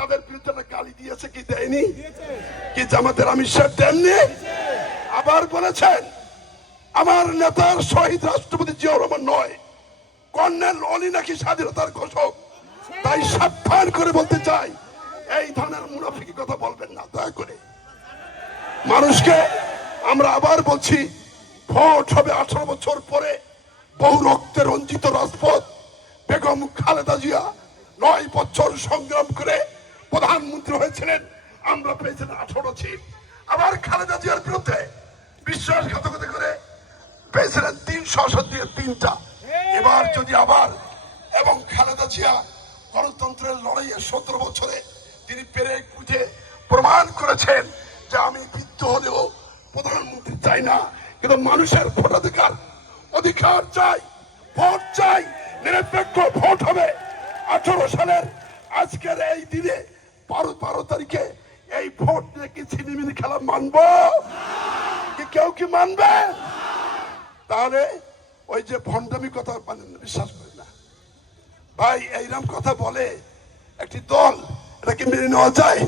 তাদের বিরুদ্ধে গালি দিয়েছে কি দেয়নি? কি জামাতের আমির সাহেব দেননি? আবার বলেছেন আমার নেতার শহীদ রাষ্ট্রপতি জিয়াউর রহমান নয়, কর্নেল অলি নাকি স্বাধীনতার ঘোষক। তাই সাবধান করে বলতে চাই, এই ধরনের মুনাফিকি কথা বলবেন না দয়া করে। মানুষকে আমরা আবার বলছি, ভোট হবে 18 বছর পরে। বহু রক্তে রঞ্জিত রাজপথ। বেগম খালেদা জিয়া 9 বছর সংগ্রাম করে প্রধানমন্ত্রী হয়েছিলেন, আমরা পেয়েছিলেন 18 সিট। আবার খালেদা জিয়ার বিরুদ্ধে বিশ্বাসঘাতকতা করে পেয়েছিলেন 300 আসন দিয়ে 3টা। এবার যদি আবার এবং খালেদা জিয়া গণতন্ত্রের লড়াইয়ে 17 বছরে তিনি পেরে উঠে প্রমাণ করেছেন যে আমি বৃদ্ধ হলেও প্রধানমন্ত্রী চাই না, কিন্তু মানুষের ভোটাধিকার অধিকার চাই, ভোট চাই, নিরপেক্ষ ভোট হবে। 18 সালের আজকের এই দিনে 12 তারিখে এই ভোট নিয়ে কি ছিনিমিনি খেলা মানবো? কি কেউ কি মানবে? তাহলে ওই যে ভণ্ডামি কথা মানেন না, বিশ্বাস করেন না ভাই। এইরকম কথা বলে একটি দল, এটাকে মেনে নেওয়া যায়?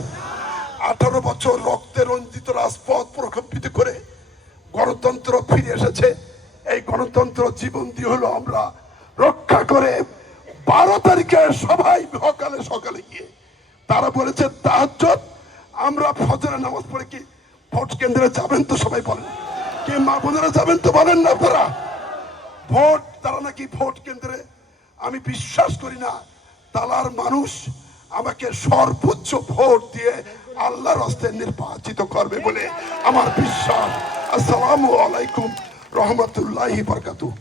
18 বছর রক্তে রঞ্জিত রাজপথ প্রকম্পিত করে গণতন্ত্র ফিরে এসেছে। এই গণতন্ত্র জীবন দিয়ে হলো আমরা রক্ষা করে 12 তারিখে সবাই সকালে সকালে গিয়ে তারা বলেছে তাহাজ্জুদ, আমরা ফজরের নামাজ পড়ে কি ভোট কেন্দ্রে যাবেন তো সবাই বলেন, কি মা বোনেরা যাবেন তো বলেন না আপনারা? ভোট তারা নাকি ভোট কেন্দ্রে, আমি বিশ্বাস করি না। তালার মানুষ আমাকে সর্বোচ্চ ভোট দিয়ে আল্লাহর হস্তে নির্বাচিত করবে বলে আমার বিশ্বাস। আসসালামু আলাইকুম রহমতুল্লাহি বারাকাতুহু।